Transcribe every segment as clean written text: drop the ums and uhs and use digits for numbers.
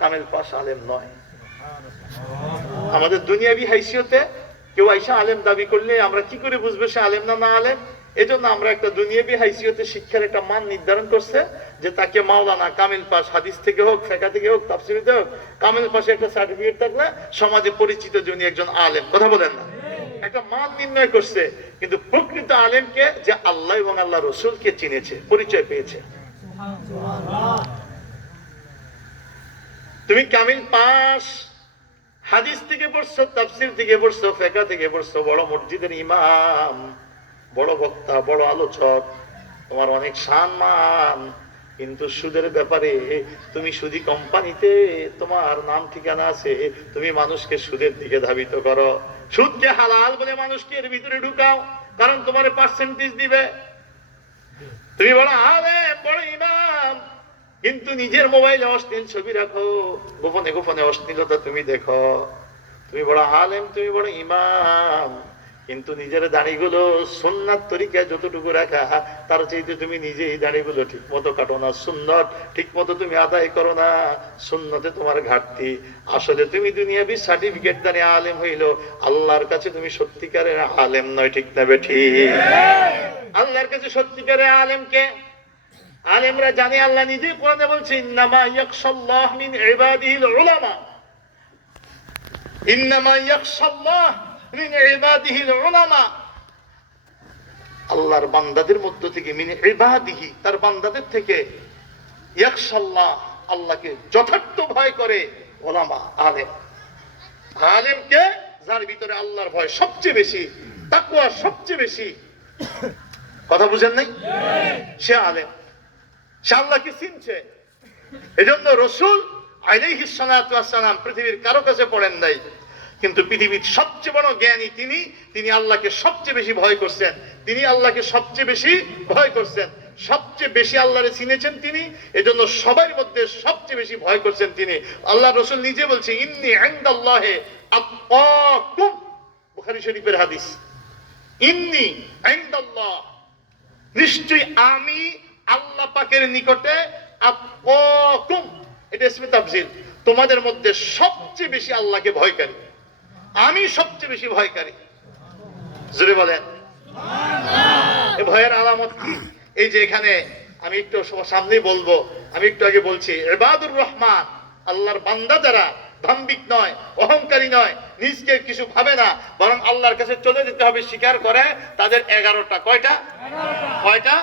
কামেল পাশ আলেম নয়। আমাদের দুনিয়াবি হাইসিয়তে কেউ আইসা আলেম দাবি করলে আমরা কি করে বুঝবো সে আলেম না না আলেম? এজন্য আমরা একটা দুনিয়াবি হাইসিয়তে শিক্ষার একটা মান নির্ধারণ করছে যে তাকে মাওলানা, কামিল পাশ, হাদিস থেকে হোক, ফিকহ থেকে হোক, তাফসীর থেকে হোক, কামিল পাশে একটা সার্টিফিকেট থাকলে সমাজে পরিচিত যিনি একজন আলেম। কথা বলেন না? একটা মান নির্ণয় করছে, কিন্তু প্রকৃত আলেমকে যে আল্লাহ এবং আল্লাহ রসুলকে চিনেছে, পরিচয় পেয়েছে। তুমি কামিল পাস, হাদিস থেকে পড়ছো, তাফসীর থেকে পড়ছো, ফিকহ থেকে পড়ছো, বড় মসজিদের ইমাম, বড় বক্তা, বড় আলোচক, তোমার অনেক সম্মান, কিন্তু সুদের ব্যাপারে তুমি সুদী কোম্পানিতে তোমার নাম ঠিকানা আছে, তুমি মানুষকে সুদের দিকে ধাবিত করো, সুদকে হালাল বলে মানুষকে এর ভিতরে ঢুকাও, কারণ তোমার পার্সেন্টেজ দিবে। তুমি বড় আলেম, বড় ইমাম, কিন্তু নিজের মোবাইলে অশ্লীল ছবি রাখো, গোপনে গোপনে অশ্লীলতা তুমি দেখো। তুমি বড় আলেম, তুমি বড় ইমাম, কিন্তু নিজের দাড়িগুলো সুন্নাত তরিকায় যতটুকু রাখা, তার চাইতে তুমি নিজেই দাড়িগুলো ঠিক মতো কাটো না, সুন্নত ঠিক মতো তুমি আদায় করো না, সুন্নতে তোমার ঘাটতি। আসলে তুমি দুনিয়াবি সার্টিফিকেট দাঁড়ি আলেম হইল, আল্লাহর কাছে তুমি সত্যিকারের আলেম নয়। ঠিক না বেঠি? আল্লাহর কাছে সত্যিকারের আলেমকে আলেমরা জানে, আল্লাহ নিজে কোরআনে বলছে ইন্নামা ইয়াখশাল্লাহ মিন ইবাদিহিল উলামা, ইন্নামা ইয়াখশাল্লাহ মিন ইবাদিহিল উলামা। আল্লাহর বান্দাদের মধ্য থেকে, মিন ইবাদিহি, তার বান্দাদের থেকে, ইয়াখশাল্লাহ, আল্লাহকে যথার্থ ভয় করে উলামা, আলেম। আলেমকে যার ভিতরে আল্লাহর ভয় সবচেয়ে বেশি, তাকওয়া সবচেয়ে বেশি, কথা বুঝেন নাই? সে আলেম, সে আল্লাহকে চিনছে। এজন্য রাসূল আলাইহিস সালাতু ওয়াস সালাম পৃথিবীর কারো কাছে পড়েন নাই, কিন্তু পৃথিবীর সবচেয়ে বড় জ্ঞানী তিনি, তিনি আল্লাহকে সবচেয়ে বেশি ভয় করছেন, তিনি আল্লাহকে সবচেয়ে বেশি ভয় করছেন, সবচেয়ে বেশি আল্লাহরে চিনেছেন তিনি, এজন্য সবার মধ্যে সবচেয়ে বেশি ভয় করছেন তিনি। আল্লাহ রাসূল নিজে বলছে ইন্নী ইনদাল্লাহি আতকাকুম, বুখারী শরীফের হাদিস, ইন্নী ইনদাল্লাহ, নিশ্চয়ই আমি আল্লাহ পাকের নিকটে, আতকাকুম, এটা ইসমে তাফজিল, তোমাদের মধ্যে সবচেয়ে বেশি আল্লাহকে ভয়কারী, আমি সবচেয়ে বেশি ভয়কারী। জোরে বলেন সুবহানাল্লাহ। এই ভয়ের আলামত কি? এই যে এখানে আমি একটু সামনেই বলবো, আমি একটু আগে বলছি, ইবাদুর রহমান, আল্লাহর বান্দা যারা দাম্ভিক নয়, অহংকারী নয়, নিজকে কিছু ভাবে না, বরং আল্লাহর কাছে চলে যেতে হবে স্বীকার করে, তাদের 11টা। কয়টা? কয়টা?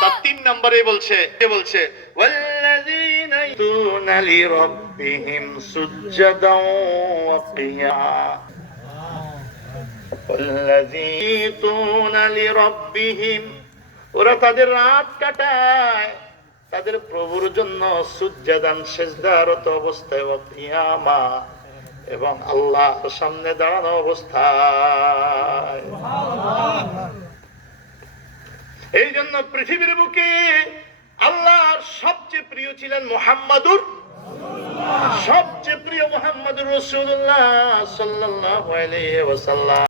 তার 3 নম্বরে বলছে ওয়াল্লাযীনা ইউতুনা লিরাব্বিহিম সুজদান ওয়া কিয়ামা, ওয়াল্লাযীনা ইউতুনা লিরাব্বিহিম, ওরা তাদের রাত কাটায় তাদের প্রভুর জন্য সুজদান, সিজদারত অবস্থায়, ওয়া কিয়ামা, এবং আল্লাহর সামনে দাঁড়ানো অবস্থায়। এই জন্য পৃথিবীর বুকে আল্লাহর সবচেয়ে প্রিয় ছিলেন মুহাম্মাদুর রাসূলুল্লাহ, সবচেয়ে প্রিয় মুহাম্মাদুর রাসূলুল্লাহ সাল্লাল্লাহু আলাইহি ওয়াসাল্লাম।